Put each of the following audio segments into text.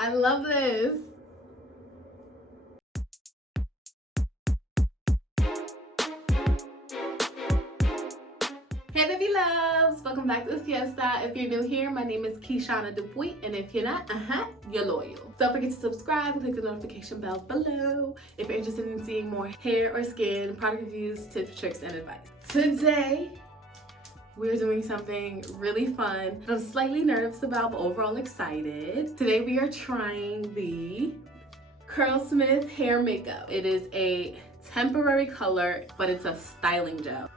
I love this. Hey baby loves, welcome back to Fiesta. If you're new here, my name is Kishana Dupuy, and if you're not, you're loyal. Don't forget to subscribe and click the notification bell below if you're interested in seeing more hair or skin, product reviews, tips, tricks, and advice. Today, we're doing something really fun that I'm slightly nervous about, but overall excited. Today we are trying the Curlsmith hair makeup. It is a temporary color, but it's a styling gel.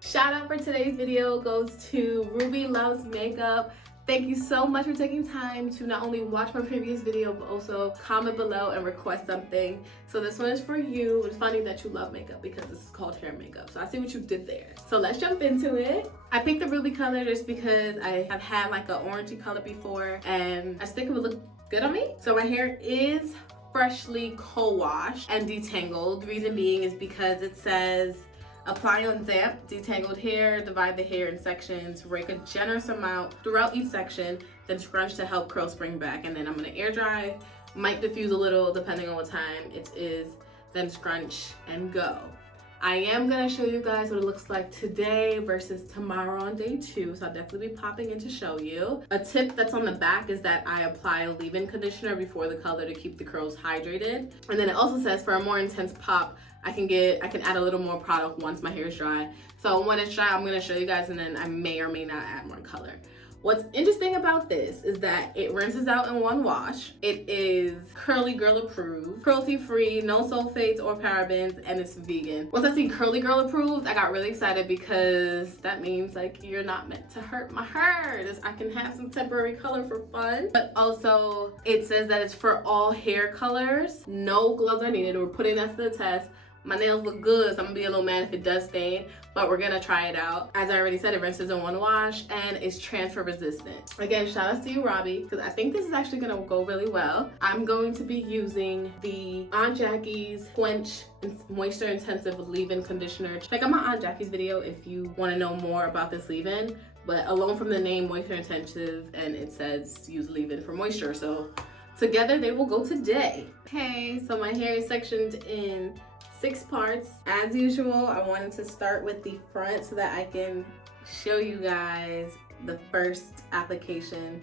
Shout out for today's video goes to Ruby Loves Makeup. Thank you so much for taking time to not only watch my previous video, but also comment below and request something. So this one is for you. It's funny that you love makeup because this is called hair makeup. So I see what you did there. So let's jump into it. I picked the ruby color just because I have had like an orangey color before and I just think it would look good on me. So my hair is freshly co-washed and detangled. The reason being is because it says apply on damp, detangled hair, divide the hair in sections, rake a generous amount throughout each section, then scrunch to help curl spring back. And then I'm gonna air dry, might diffuse a little depending on what time it is, then scrunch and go. I am gonna show you guys what it looks like today versus tomorrow on day 2, so I'll definitely be popping in to show you. A tip that's on the back is that I apply a leave-in conditioner before the color to keep the curls hydrated. And then it also says for a more intense pop, I can add a little more product once my hair is dry. So when it's dry, I'm gonna show you guys and then I may or may not add more color. What's interesting about this is that it rinses out in one wash. It is Curly Girl approved, cruelty free, no sulfates or parabens, and it's vegan. Once I see Curly Girl approved, I got really excited because that means like you're not meant to hurt my hair. I can have some temporary color for fun. But also it says that it's for all hair colors. No gloves are needed. We're putting that to the test. My nails look good, so I'm gonna be a little mad if it does stain, but we're gonna try it out. As I already said, it rinses in one wash and it's transfer resistant. Again, shout out to you, Robbie, because I think this is actually gonna go really well. I'm going to be using the Aunt Jackie's Quench Moisture Intensive Leave-In Conditioner. Check out my Aunt Jackie's video if you wanna know more about this leave-in, but alone from the name Moisture Intensive, and it says use leave-in for moisture, so together they will go today. Okay, so my hair is sectioned in 6 parts. As usual, I wanted to start with the front so that I can show you guys the first application.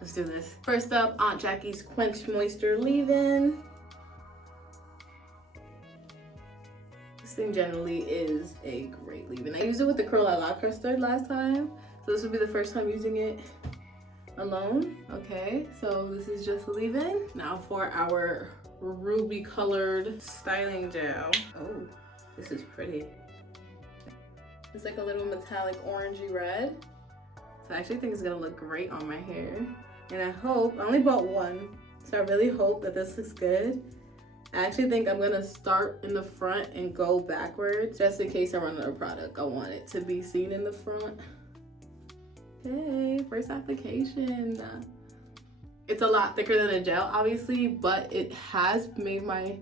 Let's do this. First up, Aunt Jackie's Quench Moisture Leave-In. This thing generally is a great leave-in. I used it with the Curl I La Custard last time, so this will be the first time using it alone. Okay, so this is just a leave-in. Now for our ruby colored styling gel. Oh, this is pretty. It's like a little metallic orangey red. So I actually think it's gonna look great on my hair. And I only bought one, so I really hope that this looks good. I actually think I'm gonna start in the front and go backwards just in case I run out of product. I want it to be seen in the front. Okay, first application. It's a lot thicker than a gel, obviously, but it has made my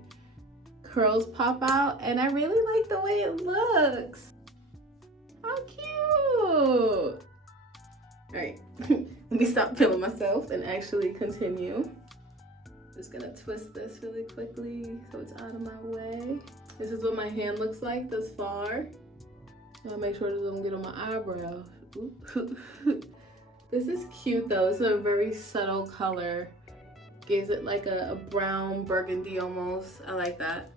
curls pop out, and I really like the way it looks. How cute! All right, let me stop filming myself and actually continue. Just gonna twist this really quickly so it's out of my way. This is what my hand looks like thus far. I'll make sure it doesn't get on my eyebrows. This is cute though. It's a very subtle color. Gives it like a brown burgundy almost. I like that.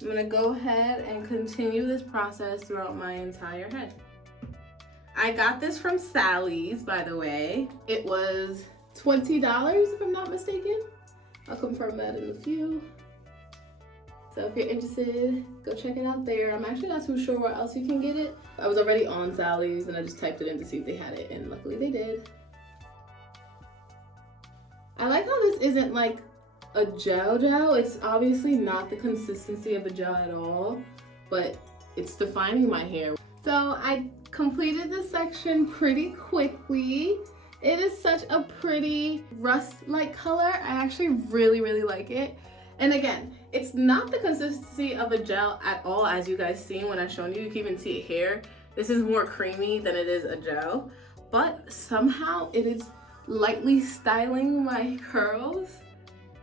I'm gonna go ahead and continue this process throughout my entire head. I got this from Sally's, by the way. It was $20 if I'm not mistaken. I'll confirm that in a few. So if you're interested, go check it out there. I'm actually not too sure where else you can get it. I was already on Sally's and I just typed it in to see if they had it, and luckily they did. I like how this isn't like a gel. It's obviously not the consistency of a gel at all, but it's defining my hair. So I completed this section pretty quickly. It is such a pretty rust-like color. I actually really like it. And again, it's not the consistency of a gel at all, as you guys seen when I shown you. You can even see it here. This is more creamy than it is a gel, but somehow it is lightly styling my curls,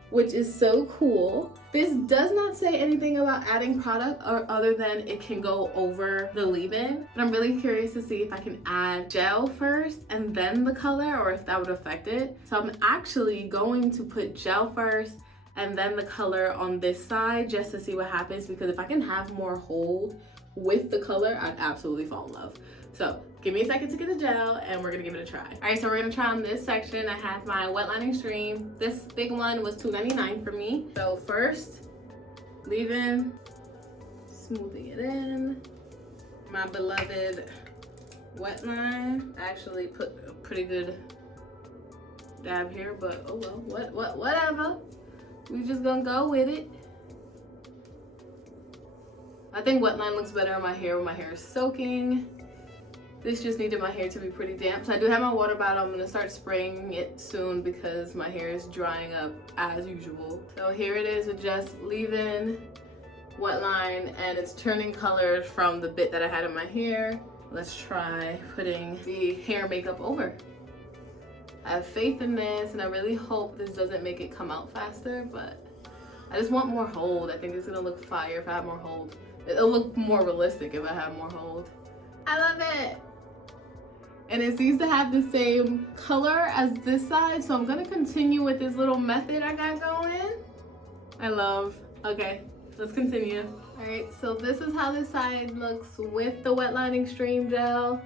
which is so cool. This does not say anything about adding product or other than it can go over the leave-in. But I'm really curious to see if I can add gel first and then the color, or if that would affect it. So I'm actually going to put gel first and then the color on this side just to see what happens, because if I can have more hold with the color, I'd absolutely fall in love. So give me a second to get the gel and we're gonna give it a try. All right, so we're gonna try on this section. I have my wet lining stream. This big one was $2.99 for me. So first, leave-in, smoothing it in. My beloved wet line. I actually put a pretty good dab here, but oh well, whatever. We just gonna go with it. I think wet line looks better on my hair when my hair is soaking. This just needed my hair to be pretty damp. So I do have my water bottle. I'm gonna start spraying it soon because my hair is drying up as usual. So here it is with just leave-in, wet line, and it's turning colors from the bit that I had in my hair. Let's try putting the hair makeup over. I have faith in this and I really hope this doesn't make it come out faster, but I just want more hold. I think it's gonna look fire if I have more hold. It'll look more realistic if I have more hold. I love it. And it seems to have the same color as this side, so I'm gonna continue with this little method I got going. I love. Okay, let's continue. All right, so this is how this side looks with the wet lining stream gel.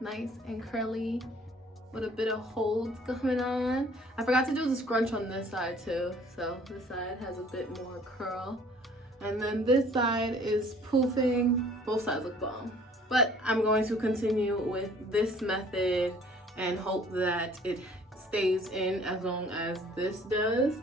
Nice and curly with a bit of hold going on. I forgot to do the scrunch on this side too, so this side has a bit more curl. And then this side is poofing. Both sides look bomb. But I'm going to continue with this method and hope that it stays in as long as this does.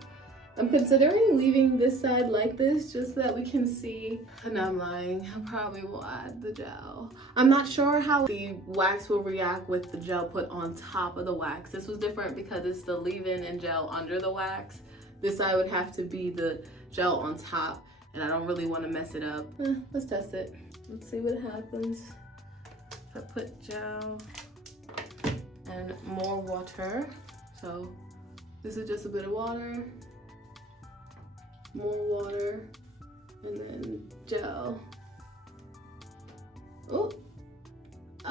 I'm considering leaving this side like this just so that we can see. And I'm lying, I probably will add the gel. I'm not sure how the wax will react with the gel put on top of the wax. This was different because it's the leave-in and gel under the wax. This side would have to be the gel on top, and I don't really want to mess it up. Let's test it. Let's see what happens. If I put gel and more water. So this is just a bit of water, more water, and then gel. Oh,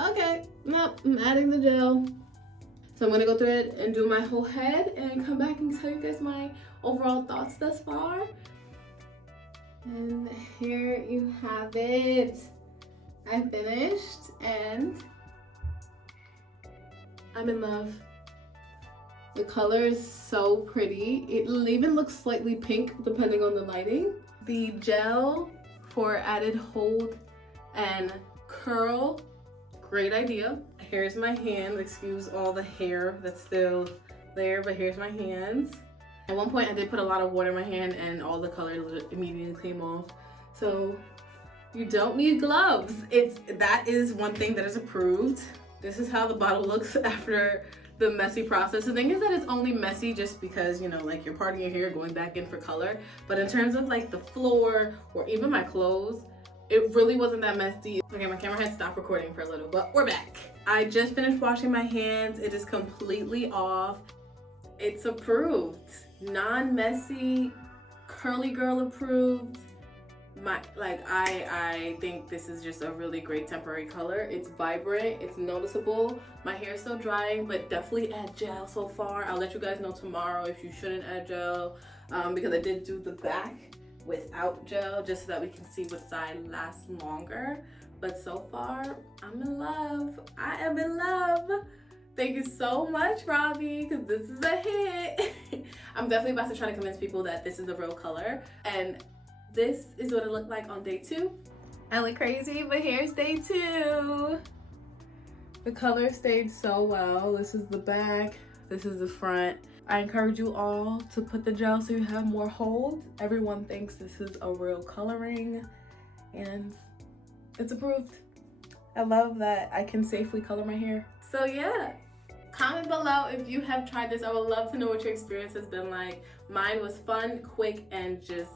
okay. Nope, I'm adding the gel. So I'm gonna go through it and do my whole head and come back and tell you guys my overall thoughts thus far. And here you have it. I finished and I'm in love. The color is so pretty. It even looks slightly pink depending on the lighting. The gel for added hold and curl, great idea. Here's my hand. Excuse all the hair that's still there, but here's my hands. At one point I did put a lot of water in my hand and all the color immediately came off. So you don't need gloves. That is one thing that is approved. This is how the bottle looks after the messy process. The thing is that it's only messy just because, you know, like you're parting your hair, going back in for color. But in terms of like the floor or even my clothes, it really wasn't that messy. Okay, my camera had stopped recording for a little, but we're back. I just finished washing my hands. It is completely off. It's approved. Non-messy, curly girl approved. I think this is just a really great temporary color. It's vibrant, it's noticeable. My hair is still drying, but definitely add gel so far. I'll let you guys know tomorrow if you shouldn't add gel, because I did do the back without gel just so that we can see what side lasts longer. But so far, I'm in love. I am in love. Thank you so much, Robbie, because this is a hit. I'm definitely about to try to convince people that this is the real color. And this is what it looked like on day 2. I look crazy, but here's day 2. The color stayed so well. This is the back, this is the front. I encourage you all to put the gel so you have more hold. Everyone thinks this is a real coloring and it's approved. I love that I can safely color my hair. So yeah, comment below if you have tried this. I would love to know what your experience has been like. Mine was fun, quick, and just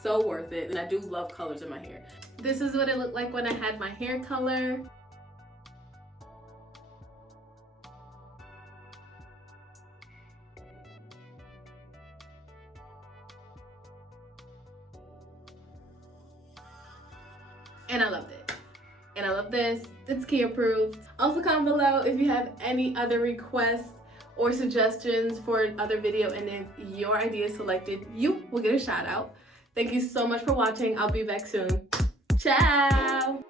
so worth it. And I do love colors in my hair. This is what it looked like when I had my hair color. and I loved it. And I love this. It's key approved. Also comment below if you have any other requests or suggestions for other video, and if your idea is selected, you will get a shout out. Thank you so much for watching. I'll be back soon. Ciao!